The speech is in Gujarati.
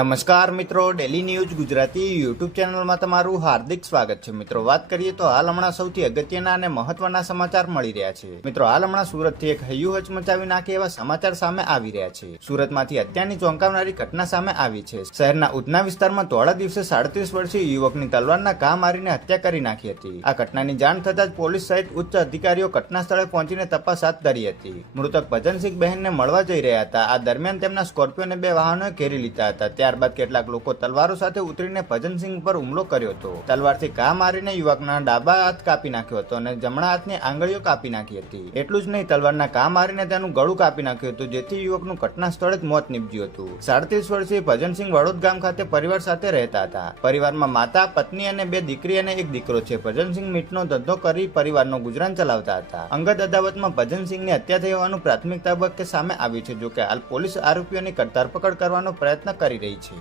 નમસ્કાર મિત્રો, ડેલી ન્યૂઝ ગુજરાતી યુટ્યુબ ચેનલમાં તમારું હાર્દિક સ્વાગત છે। મિત્રો વાત કરીએ તો હાલ હમણાં સૌથી અગત્યના અને મહત્વના સમાચાર મળી રહ્યા છે। મિત્રો હાલ હમણાં સુરતથી એક હૈયું હચમચાવી નાખે એવા સમાચાર સામે આવી રહ્યા છે। સુરતમાંથી અત્યારની ચોંકાવનારી ઘટના સામે આવી છે। શહેરના ઉધના વિસ્તારમાં ધોળા દિવસે 37 વર્ષીય યુવકની તલવારના ઘા મારીને હત્યા કરી નાખી હતી। આ ઘટનાની જાણ થતાં જ પોલીસ સહિત ઉચ્ચ અધિકારીઓ ઘટના સ્થળે પહોંચીને તપાસ હાથ ધરી હતી। મૃતક ભજનસિંહ બહેનને મળવા જઈ રહ્યા હતા। આ દરમિયાન તેમના સ્કોર્પિયોને 2 વાહનોએ ઘેરી લીધા હતા। ત્યારબાદ કેટલાક લોકો તલવારો સાથે ઉતરીને ભજનસિંહ પર હુમલો કર્યો હતો। તલવારથી ઘા મારીને યુવકના ડાબા હાથ કાપી નાખ્યો હતો અને જમણા હાથની આંગળીઓ કાપી નાખી હતી। એટલું જ નહીં, તલવારના ઘા મારીને તેનું ગળું કાપી નાખ્યું હતું, જેથી યુવકનું ઘટના સ્થળે જ મોત નીપજ્યું હતું। 37 વર્ષીય ભજનસિંહ વડોદ ગામ ખાતે પરિવાર સાથે રહેતા હતા। પરિવારમાં માતા, પત્ની અને 2 દીકરી અને 1 દીકરો છે। ભજનસિંહ મીટનો ધંધો કરી પરિવારનું ગુજરાન ચલાવતા હતા। અંગત અદાવતમાં ભજનસિંહની હત્યા થઈ હોવાનું પ્રાથમિક તબક્કે સામે આવ્યું છે। જોકે હાલ પોલીસ આરોપીઓની ધરપકડ કરવાનો પ્રયત્ન કરી રહી છે।